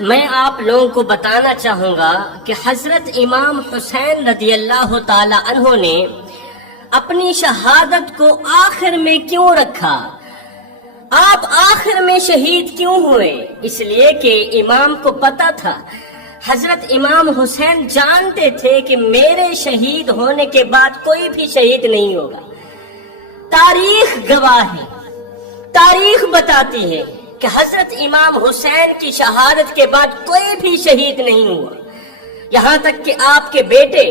میں آپ لوگوں کو بتانا چاہوں گا کہ حضرت امام حسین رضی اللہ تعالی عنہ نے اپنی شہادت کو آخر میں کیوں رکھا؟ آپ آخر میں شہید کیوں ہوئے؟ اس لیے کہ امام کو پتا تھا، حضرت امام حسین جانتے تھے کہ میرے شہید ہونے کے بعد کوئی بھی شہید نہیں ہوگا۔ تاریخ گواہ ہے، تاریخ بتاتی ہے کہ حضرت امام حسین کی شہادت کے بعد کوئی بھی شہید نہیں ہوا، یہاں تک کہ آپ کے بیٹے،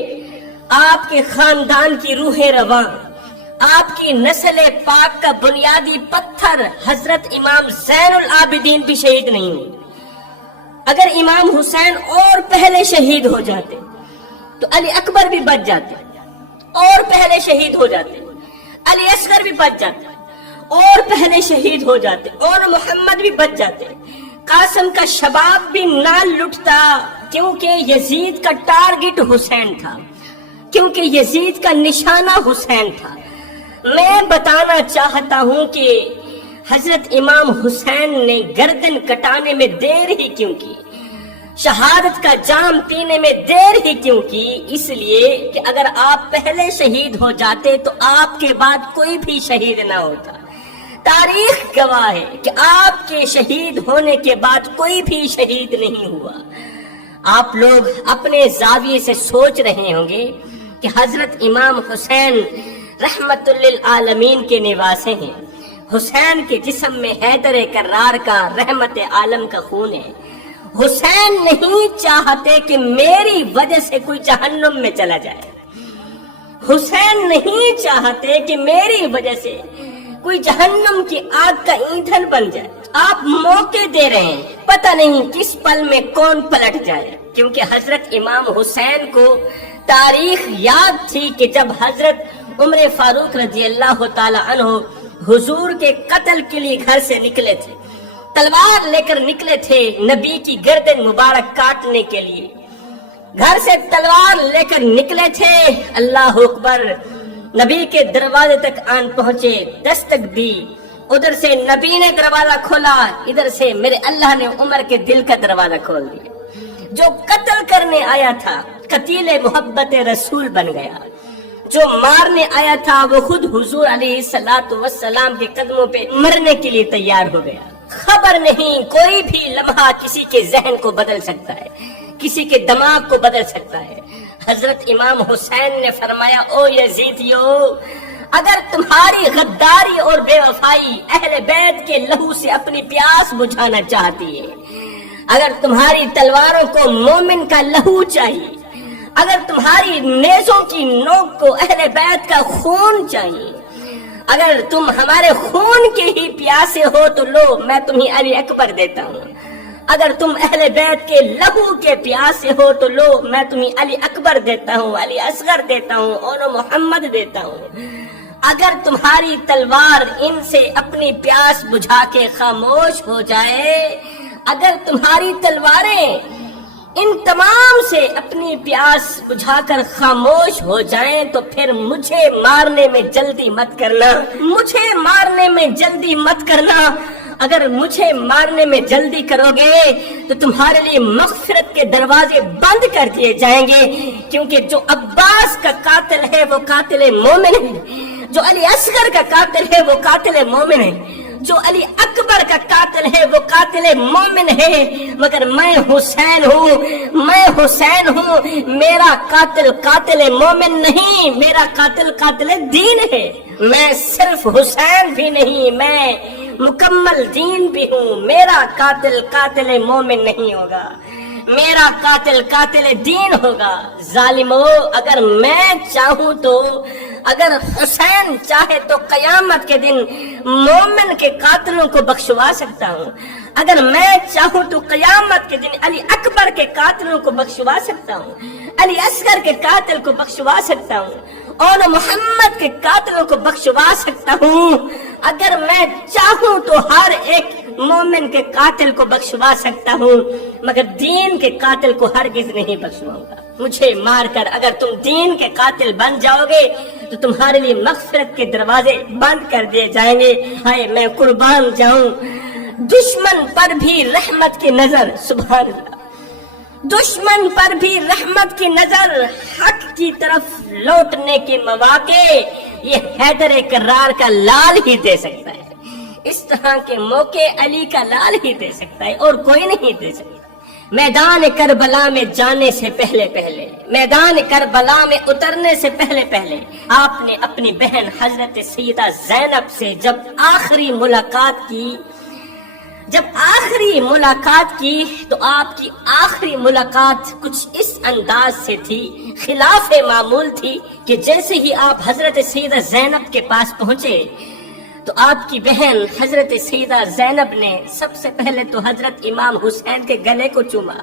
آپ کے خاندان کی روح رواں، آپ کی نسل پاک کا بنیادی پتھر حضرت امام زین العابدین بھی شہید نہیں ہوئے۔ اگر امام حسین اور پہلے شہید ہو جاتے تو علی اکبر بھی بچ جاتے، اور پہلے شہید ہو جاتے، علی اصغر بھی بچ جاتے، اور پہلے شہید ہو جاتے، اور محمد بھی بچ جاتے، قاسم کا شباب بھی نہ لٹتا، کیونکہ یزید کا ٹارگٹ حسین تھا، کیونکہ یزید کا نشانہ حسین تھا۔ میں بتانا چاہتا ہوں کہ حضرت امام حسین نے گردن کٹانے میں دیر ہی کیوں کی، شہادت کا جام پینے میں دیر ہی کیوں کی؟ اس لیے کہ اگر آپ پہلے شہید ہو جاتے تو آپ کے بعد کوئی بھی شہید نہ ہوتا۔ تاریخ گواہ ہے کہ آپ کے شہید ہونے کے بعد کوئی بھی شہید نہیں ہوا۔ آپ لوگ اپنے زاویے سے سوچ رہے ہوں گے کہ حضرت امام حسین رحمت للعالمین کے نواسے ہیں، حسین کے جسم میں حیدر کرار کا رحمت عالم کا خون ہے۔ حسین نہیں چاہتے کہ میری وجہ سے کوئی جہنم میں چلا جائے، حسین نہیں چاہتے کہ میری وجہ سے کوئی جہنم کی آگ کا ایندھن بن جائے۔ آپ موقع دے رہے ہیں، پتہ نہیں کس پل میں کون پلٹ جائے، کیونکہ حضرت امام حسین کو تاریخ یاد تھی کہ جب حضرت عمر فاروق رضی اللہ تعالی عنہ حضور کے قتل کے لیے گھر سے نکلے تھے، تلوار لے کر نکلے تھے نبی کی گردن مبارک کاٹنے کے لیے، گھر سے تلوار لے کر نکلے تھے، اللہ اکبر، نبی کے دروازے تک آن پہنچے، دستک دی، ادھر سے نبی نے دروازہ کھولا، ادھر سے میرے اللہ نے عمر کے دل کا دروازہ کھول دیا۔ جو قتل کرنے آیا تھا قتیل محبت رسول بن گیا، جو مارنے آیا تھا وہ خود حضور علیہ السلام کے قدموں پہ مرنے کے لیے تیار ہو گیا۔ خبر نہیں، کوئی بھی لمحہ کسی کے ذہن کو بدل سکتا ہے، کسی کے دماغ کو بدل سکتا ہے۔ حضرت امام حسین نے فرمایا، او یزیدیو، اگر تمہاری غداری اور بے وفائی اہل بیت کے لہو سے اپنی پیاس بجھانا چاہتی ہے، اگر تمہاری تلواروں کو مومن کا لہو چاہیے، اگر تمہاری نیزوں کی نوک کو اہل بیت کا خون چاہیے، اگر تم ہمارے خون کے ہی پیاسے ہو تو لو، میں تمہیں علی اکبر دیتا ہوں، اگر تم اہل بیت کے لہو کے پیاسے ہو تو لو، میں تمہیں علی اکبر دیتا ہوں، علی اصغر دیتا ہوں، اور محمد دیتا ہوں۔ اگر تمہاری تلوار ان سے اپنی پیاس بجھا کے خاموش ہو جائے، اگر تمہاری تلواریں ان تمام سے اپنی پیاس بجھا کر خاموش ہو جائیں تو پھر مجھے مارنے میں جلدی مت کرنا، مجھے مارنے میں جلدی مت کرنا۔ اگر مجھے مارنے میں جلدی کرو گے تو تمہارے لیے مغفرت کے دروازے بند کر دیے جائیں گے، کیونکہ جو عباس کا قاتل ہے وہ قاتل مومن ہے، جو علی اصغر کا قاتل ہے وہ قاتل مومن ہے، جو علی اکبر کا قاتل ہے وہ قاتل مومن ہے، مگر میں حسین ہوں، میں حسین ہوں، میرا قاتل قاتل مومن نہیں، میرا قاتل قاتل دین ہے۔ میں صرف حسین بھی نہیں، میں مکمل دین بھی ہوں، میرا قاتل قاتل مومن نہیں ہوگا، میرا قاتل قاتل دین ہوگا۔ ظالمو، اگر میں چاہوں تو، اگر حسین چاہے تو قیامت کے دن مومن کے قاتلوں کو بخشوا سکتا ہوں، اگر میں چاہوں تو قیامت کے دن علی اکبر کے قاتلوں کو بخشوا سکتا ہوں، علی اصغر کے قاتل کو بخشوا سکتا ہوں، اور محمد کے قاتلوں کو بخشوا سکتا ہوں۔ اگر میں چاہوں تو ہر ایک مومن کے قاتل کو بخشوا سکتا ہوں، مگر دین کے قاتل کو ہرگز نہیں بخشواؤں گا۔ مجھے مار کر اگر تم دین کے قاتل بن جاؤ گے تو تمہارے لیے مغفرت کے دروازے بند کر دیے جائیں گے۔ ہائے میں قربان جاؤں، دشمن پر بھی رحمت کی نظر، سبحان اللہ، دشمن پر بھی رحمت کی نظر، حق کی طرف لوٹنے کے مواقع یہ حیدر کرار کا لال ہی دے سکتا ہے۔ اس طرح کے موقع علی کا لال ہی دے سکتا ہے اور کوئی نہیں دے سکتا۔ میدان کربلا میں جانے سے پہلے میدان کربلا میں اترنے سے پہلے آپ نے اپنی بہن حضرت سیدہ زینب سے جب آخری ملاقات کی تو آپ کی آخری ملاقات کچھ اس انداز سے تھی، خلاف معمول تھی، کہ جیسے ہی آپ حضرت سیدہ زینب کے پاس پہنچے تو آپ کی بہن حضرت سیدہ زینب نے سب سے پہلے تو حضرت امام حسین کے گلے کو چوما،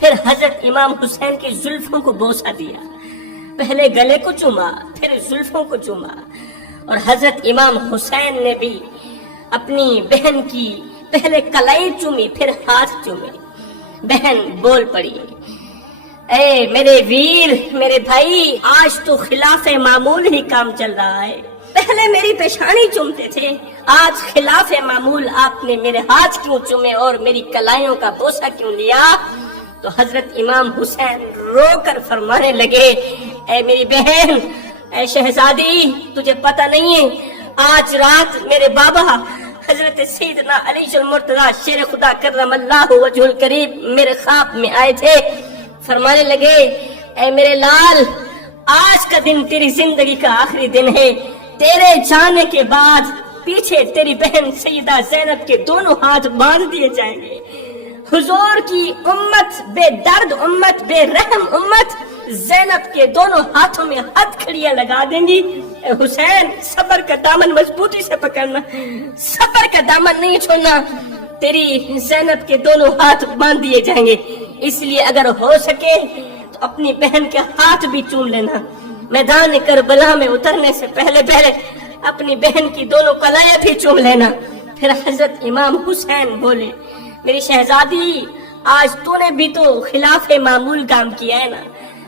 پھر حضرت امام حسین کی زلفوں کو بوسہ دیا، پہلے گلے کو چوما پھر زلفوں کو چوما، اور حضرت امام حسین نے بھی اپنی بہن کی پہلے کلائی چومی پھر ہاتھ چومے۔ بہن بول پڑی، اے میرے ویر، میرے بھائی، آج تو خلاف معمول ہی کام چل رہا ہے، پہلے میری پیشانی چومتے تھے، آج خلاف معمول آپ نے میرے ہاتھ کیوں چومے اور میری کلائیوں کا بوسہ کیوں لیا؟ تو حضرت امام حسین رو کر فرمانے لگے، اے میری بہن، اے شہزادی، تجھے پتہ نہیں ہے آج رات میرے بابا حضرت سیدنا علی المرتضی شیر خدا کرم اللہ وجہ الکریم میرے خواب میں آئے تھے، فرمانے لگے، اے میرے لال، آج کا دن تیری زندگی کا آخری دن ہے، تیرے جانے کے بعد پیچھے تیری بہن سیدہ زینب کے دونوں ہاتھ باندھ دیے جائیں گے، حضور کی امت، بے درد امت، بے رحم امت زینب کے دونوں ہاتھوں میں ہتھ کھڑیاں لگا دیں گی۔ اے حسین، صبر کا دامن مضبوطی سے پکڑنا، صبر کا دامن نہیں چھوڑنا، تیری زینب کے دونوں ہاتھ باندھ دیے جائیں گے، اس لیے اگر ہو سکے تو اپنی بہن کے ہاتھ بھی چوم لینا۔ میدان کربلا میں اترنے سے پہلے اپنی بہن کی دونوں کلائیں بھی چوم لینا۔ پھر حضرت امام حسین بولے، میری شہزادی، آج تو نے بھی تو خلاف معمول کام کیا ہے نا،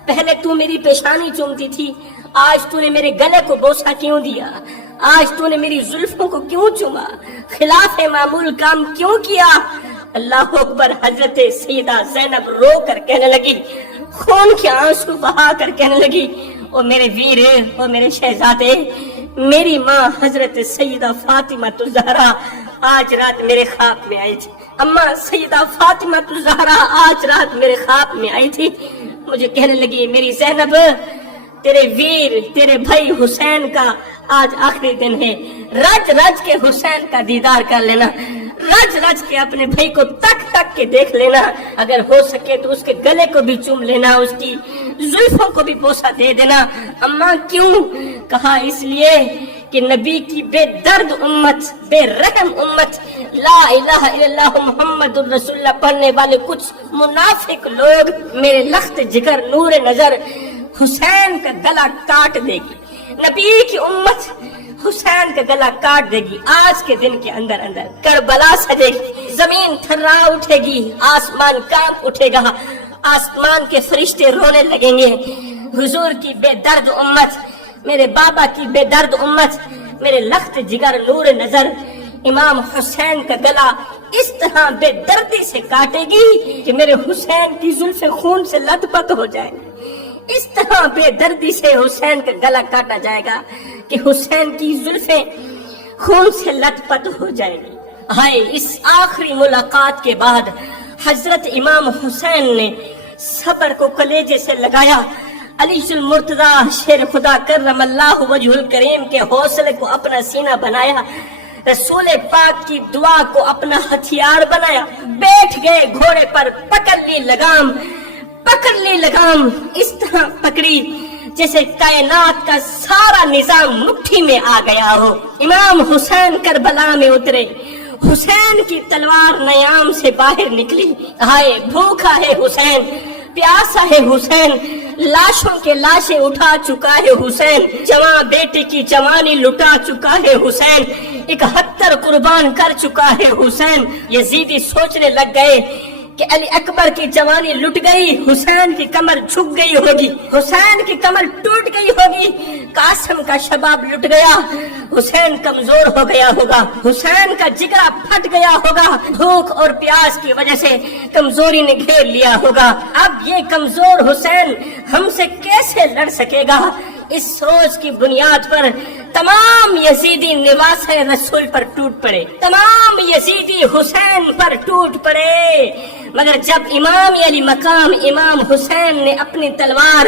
پہلے تو میری پیشانی چومتی تھی، آج تو نے میرے گلے کو بوسہ کیوں دیا؟ آج تو نے میری زلفوں کو کیوں چوما؟ خلاف معمول کام کیوں کیا؟ اللہ اکبر۔ حضرت سیدہ زینب رو کر کہنے لگی، خون کے آنسو بہا کر کہنے لگی، او میرے ویر، او میرے شہزادے، میری ماں حضرت سیدہ فاطمہ الزہرا آج رات میرے خواب میں آئی تھی، اماں سیدہ فاطمہ الزہرا آج رات میرے خواب میں آئی تھی، مجھے کہنے لگی، میری زینب، تیرے ویر، تیرے بھائی حسین کا آج آخری دن ہے، رج رج کے حسین کا دیدار کر لینا، رج رج کے اپنے بھائی کو تک تک کے دیکھ لینا، اگر ہو سکے تو اس کے گلے کو بھی چوم لینا، اس کی زلفوں کو بھی بوسہ دے دینا۔ اماں کیوں؟ کہا اس لیے کہ نبی کی بے درد امت، بے رحم امت، لا الہ الا اللہ محمد الرسول اللہ پڑھنے والے کچھ منافق لوگ میرے لخت جگر نور نظر حسین کا گلا کاٹ دے گی، نبی کی امت حسین کا گلا کاٹ دے گی، آج کے دن کے اندر کربلا سجے گی، زمین تھرا اٹھے گی، آسمان کانپ اٹھے گا، آسمان کے فرشتے رونے لگیں گے، حضور کی بے درد امت، میرے بابا کی بے درد امت، میرے لخت جگر نور نظر امام حسین کا گلا اس طرح بے دردی سے کاٹے گی کہ میرے حسین کی زلفیں خون سے لت پت ہو جائیں گی، اس طرح بے دردی سے حسین کا گلا کاٹا جائے گا کہ حسین کی زلفیں خون سے لت پت ہو جائیں گی۔ ہائے، اس آخری ملاقات کے بعد حضرت امام حسین نے صبر کو کلیجے سے لگایا، علی المرتضی شیر خدا کرم اللہ وجہ الکریم کے حوصلے کو اپنا سینہ بنایا، رسول پاک کی دعا کو اپنا ہتھیار بنایا، بیٹھ گئے گھوڑے پر، پکڑ لی لگام، اس طرح پکڑی جیسے کائنات کا سارا نظام مٹھی میں آ گیا ہو۔ امام حسین کربلا میں اترے، حسین کی تلوار نیام سے باہر نکلی، ہائے بھوکا ہے حسین، پیاسا ہے حسین، لاشوں کے لاشیں اٹھا چکا ہے حسین، جوان بیٹے کی جوانی لٹا چکا ہے حسین، 71 قربان کر چکا ہے حسین۔ یزیدی سوچنے لگ گئے کہ علی اکبر کی جوانی لٹ گئی، حسین کی کمر جھک گئی ہوگی، حسین کی کمر ٹوٹ گئی ہوگی، قاسم کا شباب لٹ گیا، حسین کمزور ہو گیا ہوگا، حسین کا جگرا پھٹ گیا ہوگا، بھوک اور پیاس کی وجہ سے کمزوری نے گھیر لیا ہوگا۔ اب یہ کمزور حسین ہم سے کیسے لڑ سکے گا؟ اس سوچ کی بنیاد پر تمام یزیدی نواسے رسول پر ٹوٹ پڑے، تمام یزیدی حسین پر ٹوٹ پڑے۔ مگر جب امام علی مقام امام حسین نے اپنی تلوار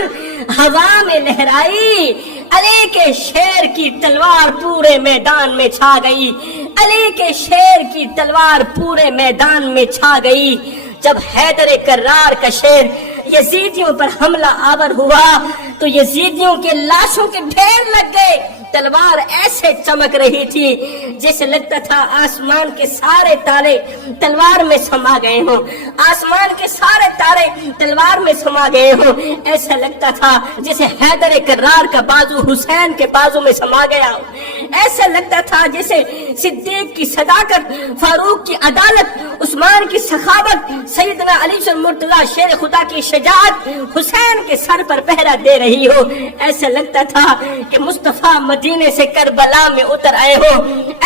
ہوا میں لہرائی، علی کے شیر کی تلوار پورے میدان میں چھا گئی، علی کے شیر کی تلوار پورے میدان میں چھا گئی۔ جب حیدر کرار کا شیر یزیدیوں پر حملہ آور ہوا تو یزیدیوں کے لاشوں کے ڈھیر لگ گئے۔ تلوار ایسے چمک رہی تھی جیسے لگتا تھا آسمان کے سارے تارے تلوار میں سما گئے ہوں، آسمان کے سارے تارے تلوار میں سما گئے ہوں۔ ایسا لگتا تھا جیسے حیدر کرار کا بازو حسین کے بازو میں سما گیا ہو، ایسا لگتا تھا جیسے صدیق کی صداقت، فاروق کی عدالت، عثمان کی سخاوت، سیدنا علی مرتضی شیر خدا کی شجاعت حسین کے سر پر پہرا دے رہی ہو۔ ایسا لگتا تھا کہ مصطفیٰ مدینے سے کربلا میں اتر آئے ہو،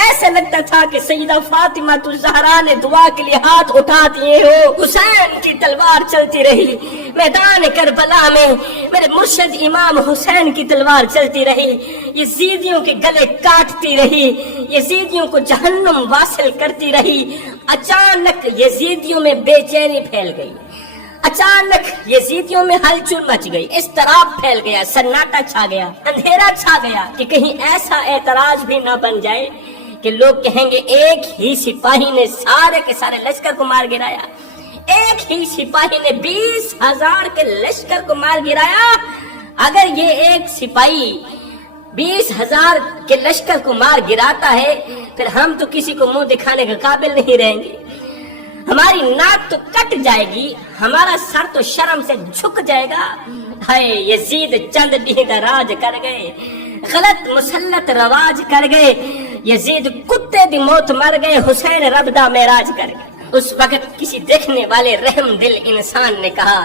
ایسا لگتا تھا کہ سیدہ فاطمہ الزہرا نے دعا کے لیے ہاتھ اٹھا دیے ہو۔ حسین کی تلوار چلتی رہی میدان کربلا میں، میرے مرشد امام حسین کی تلوار چلتی رہی، یزیدیوں کے گلے کاٹتی رہی، یزیدیوں کو جہنم واصل کرتی رہی۔ اچانک یزیدیوں میں بے چینی پھیل گئی، اچانک یزیدیوں میں ہلچل مچ گئی، اضطراب پھیل گیا، سناٹا چھا گیا، اندھیرا چھا گیا کہ کہیں ایسا اعتراض بھی نہ بن جائے کہ لوگ کہیں گے ایک ہی سپاہی نے سارے کے سارے لشکر کو مار گرایا، ایک ہی سپاہی نے 20,000 کے لشکر کو مار گرایا۔ اگر یہ ایک سپاہی 20,000 کے لشکر کو مار گراتا ہے پھر ہم تو کسی کو منہ دکھانے کے قابل نہیں رہیں گے، ہماری ناک تو کٹ جائے گی، ہمارا سر تو شرم سے جھک جائے گا۔ ہائے یزید چند ڈیڈ راج کر گئے، غلط مسلط رواج کر گئے، یزید کتے دی موت مر گئے، حسین رب دا معراج کر گئے۔ اس وقت کسی دیکھنے والے رحم دل انسان نے کہا،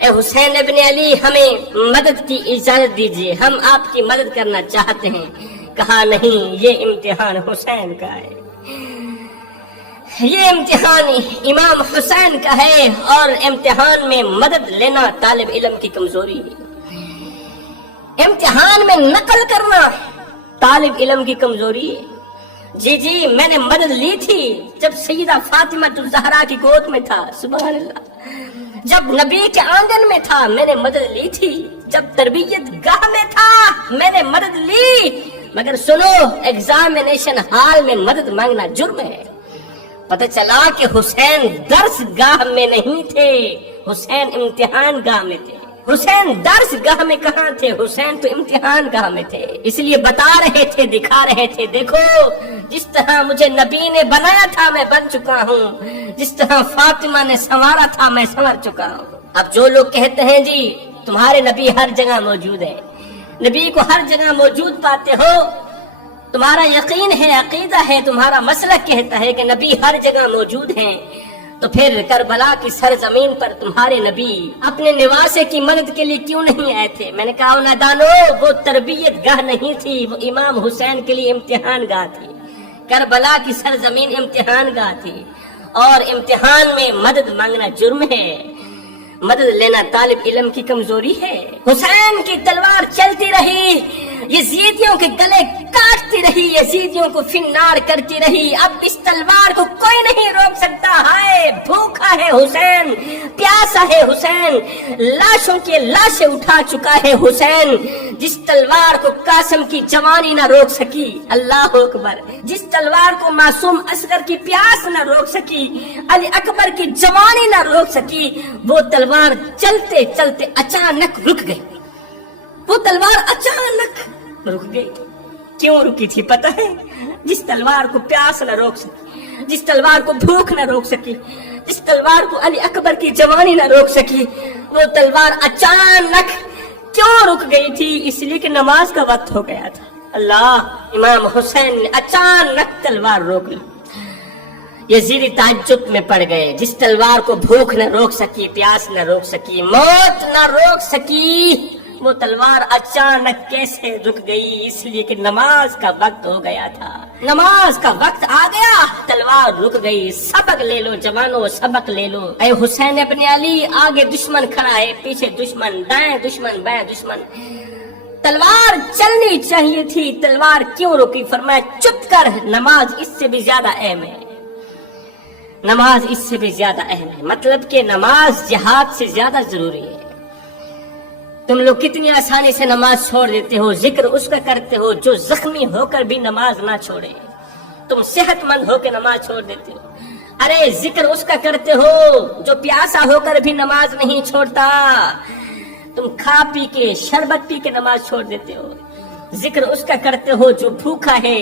اے حسین ابن علی ہمیں مدد کی اجازت دیجیے، ہم آپ کی مدد کرنا چاہتے ہیں۔ کہا نہیں، یہ امتحان حسین کا ہے، یہ امتحان امام حسین کا ہے، اور امتحان میں مدد لینا طالب علم کی کمزوری ہے، امتحان میں نقل کرنا طالب علم کی کمزوری ہے۔ جی میں نے مدد لی تھی جب سیدہ فاطمہ الزہرا کی گود میں تھا، سبحان اللہ، جب نبی کے آنگن میں تھا میں نے مدد لی تھی، جب تربیت گاہ میں تھا میں نے مدد لی، مگر سنو ایگزامینیشن ہال میں مدد مانگنا جرم ہے۔ پتہ چلا کہ حسین درس گاہ میں نہیں تھے، حسین امتحان گاہ میں تھے۔ حسین درس گاہ میں کہاں تھے؟ حسین تو امتحان گاہ میں تھے، اس لیے بتا رہے تھے، دکھا رہے تھے، دیکھو جس طرح مجھے نبی نے بنایا تھا میں بن چکا ہوں، جس طرح فاطمہ نے سنوارا تھا میں سنور چکا ہوں۔ اب جو لوگ کہتے ہیں جی تمہارے نبی ہر جگہ موجود ہے، نبی کو ہر جگہ موجود پاتے ہو، تمہارا یقین ہے، عقیدہ ہے، تمہارا مسلک کہتا ہے کہ نبی ہر جگہ موجود ہیں، تو پھر کربلا کی سرزمین پر تمہارے نبی اپنے نواسے کی مدد کے لیے کیوں نہیں آئے تھے؟ میں نے کہا نادانو، وہ تربیت گاہ نہیں تھی، وہ امام حسین کے لیے امتحان گاہ تھی، کربلا کی سرزمین امتحان گاہ تھی، اور امتحان میں مدد مانگنا جرم ہے، مدد لینا طالب علم کی کمزوری ہے۔ حسین کی تلوار چلتی رہی، یزیدیوں کے گلے کاٹتی رہی، یزیدیوں کو فنار کرتی رہی، اب اس تلوار کو کوئی نہیں روک سکتا۔ ہائے بھوکا ہے حسین، پیاسا ہے حسین، لاشوں کی لاشیں اٹھا چکا ہے حسین، جس تلوار کو قاسم کی جوانی نہ روک سکی، اللہ اکبر، جس تلوار کو معصوم اصغر کی پیاس نہ روک سکی، علی اکبر کی جوانی نہ روک سکی، وہ تلوار چلتے چلتے اچانک رک گئی، وہ تلوار اچانک رک گئی۔ کیوں رکی تھی پتہ ہے؟ جس تلوار کو پیاس نہ روک سکی، جس تلوار کو بھوک نہ روک سکی، جس تلوار کو علی اکبر کی جوانی نہ روک سکی، وہ تلوار اچانک کیوں رک گئی تھی؟ اس لیے کہ نماز کا وقت ہو گیا تھا۔ اللہ، امام حسین نے اچانک تلوار روک لی، یزیدی تعجب میں پڑ گئے، جس تلوار کو بھوک نہ روک سکی، پیاس نہ روک سکی، موت نہ روک سکی، وہ تلوار اچانک کیسے رک گئی؟ اس لیے کہ نماز کا وقت ہو گیا تھا، نماز کا وقت آ گیا، تلوار رک گئی۔ سبق لے لو جوانو، سبق لے لو۔ اے حسین ابن علی، آگے دشمن کھڑا ہے، پیچھے دشمن، دائیں دشمن، بائیں دشمن، تلوار چلنی چاہیے تھی، تلوار کیوں رکی؟ فرمایا چپ کر، نماز اس سے بھی زیادہ اہم ہے، نماز اس سے بھی زیادہ اہم ہے۔ مطلب کہ نماز جہاد سے زیادہ ضروری ہے۔ تم لوگ کتنی آسانی سے نماز چھوڑ دیتے ہو، ذکر اس کا کرتے ہو جو زخمی ہو کر بھی نماز نہ چھوڑے۔ تم صحت مند ہو کے نماز چھوڑ دیتے ہو، ارے ذکر اس کا کرتے ہو جو پیاسا ہو کر بھی نماز نہیں چھوڑتا۔ تم کھا پی کے، شربت پی کے نماز چھوڑ دیتے ہو، ذکر اس کا کرتے ہو جو بھوکا ہے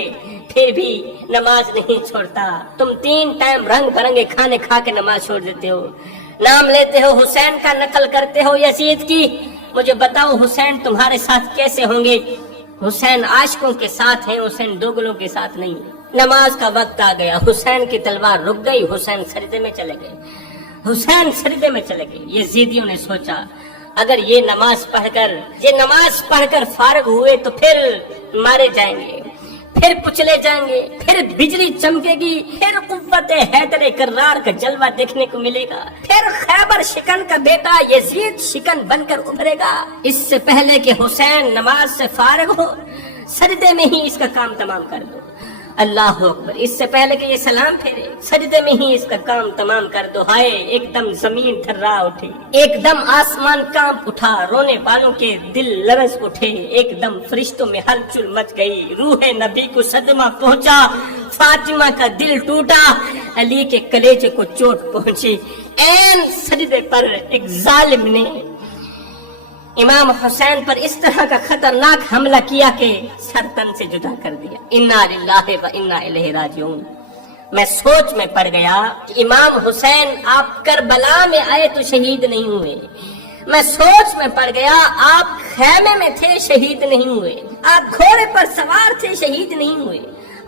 پھر بھی نماز نہیں چھوڑتا۔ تم 3 ٹائم رنگ برنگے کھانے کھا کے نماز چھوڑ دیتے ہو، نام لیتے ہو حسین کا، نقل کرتے ہو یزید کی۔ مجھے بتاؤ حسین تمہارے ساتھ کیسے ہوں گے؟ حسین عاشقوں کے ساتھ ہیں، حسین دوگلوں کے ساتھ نہیں۔ نماز کا وقت آ گیا، حسین کی تلوار رک گئی، حسین سجدے میں چلے گئے، حسین سجدے میں چلے گئے۔ یزیدیوں نے سوچا اگر یہ نماز پڑھ کر فارغ ہوئے تو پھر مارے جائیں گے، پھر کچلے جائیں گے، پھر بجلی چمکے گی، پھر قوت حیدر کرار کا جلوہ دیکھنے کو ملے گا، پھر خیبر شکن کا بیٹا یزید شکن بن کر ابھرے گا۔ اس سے پہلے کہ حسین نماز سے فارغ ہو، سجدے میں ہی اس کا کام تمام کر دو۔ اللہ اکبر، اس سے پہلے کہ یہ سلام پھیرے، سجدے میں ہی اس کا کام تمام کر دو۔ ہائے ایک دم زمین تھرا اٹھی، ایک دم آسمان کانپ اٹھا، رونے والوں کے دل لرز اٹھے، ایک دم فرشتوں میں ہلچل مچ گئی، روح نبی کو صدمہ پہنچا، فاطمہ کا دل ٹوٹا، علی کے کلیجے کو چوٹ پہنچی۔ این سجدے پر ایک ظالم نے امام حسین پر اس طرح کا خطرناک حملہ کیا کہ سر تن سے جدا کر دیا۔ انا للہ و انا الیہ راجعون۔ میں سوچ میں پڑ گیا کہ امام حسین آپ کربلا میں آئے تو شہید نہیں ہوئے، میں سوچ میں پڑ گیا آپ خیمے میں تھے شہید نہیں ہوئے، آپ گھوڑے پر سوار تھے شہید نہیں ہوئے،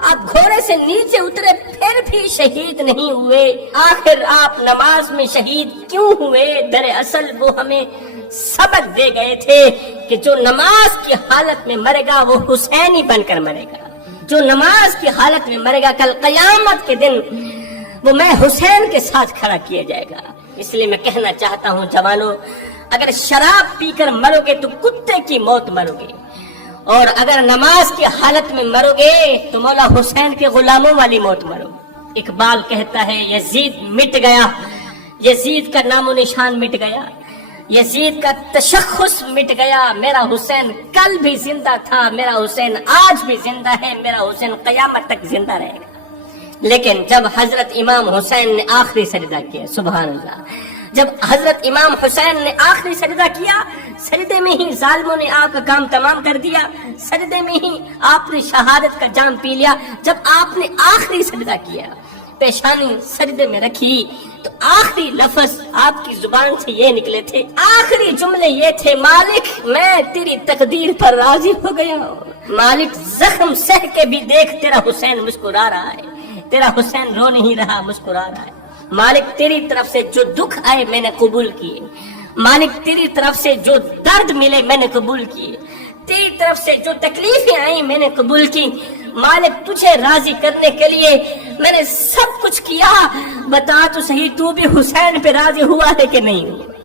آپ گھوڑے سے نیچے اترے پھر بھی شہید نہیں ہوئے، آخر آپ نماز میں شہید کیوں ہوئے؟ دراصل وہ ہمیں سبق دے گئے تھے کہ جو نماز کی حالت میں مرے گا وہ حسینی بن کر مرے گا، جو نماز کی حالت میں مرے گا کل قیامت کے دن وہ میں حسین کے ساتھ کھڑا کیا جائے گا۔ اس لیے میں کہنا چاہتا ہوں جوانوں، اگر شراب پی کر مرو گے تو کتے کی موت مرو گے، اور اگر نماز کی حالت میں مرو گے تو مولا حسین کے غلاموں والی موت مرو۔ اقبال کہتا ہے یزید مٹ گیا، یزید کا نام و نشان مٹ گیا، یزید کا تشخص مٹ گیا، میرا حسین کل بھی زندہ تھا، میرا حسین آج بھی زندہ ہے، میرا حسین قیامت تک زندہ رہے گا۔ لیکن جب حضرت امام حسین نے آخری سجدہ کیا، سبحان اللہ، جب حضرت امام حسین نے آخری سجدہ کیا، سجدے میں ہی ظالموں نے آپ کا کام تمام کر دیا، سجدے میں ہی آپ نے شہادت کا جام پی لیا۔ جب آپ نے آخری سجدہ کیا، پیشانی سجدے میں رکھی، تو آخری لفظ آپ کی زبان سے یہ نکلے تھے، آخری جملے یہ تھے، مالک میں تیری تقدیر پر راضی ہو گیا ہوں، مالک زخم سہ کے بھی دیکھ تیرا حسین مسکرا رہا ہے، تیرا حسین رو نہیں رہا، مسکرا رہا ہے، مالک تیری طرف سے جو دکھ آئے میں نے قبول کیے، مالک تیری طرف سے جو درد ملے میں نے قبول کیے، تیری طرف سے جو تکلیفیں آئیں میں نے قبول کی، مالک تجھے راضی کرنے کے لیے میں نے سب کچھ کیا، بتا تو صحیح تو بھی حسین پہ راضی ہوا ہے کہ نہیں ہوا؟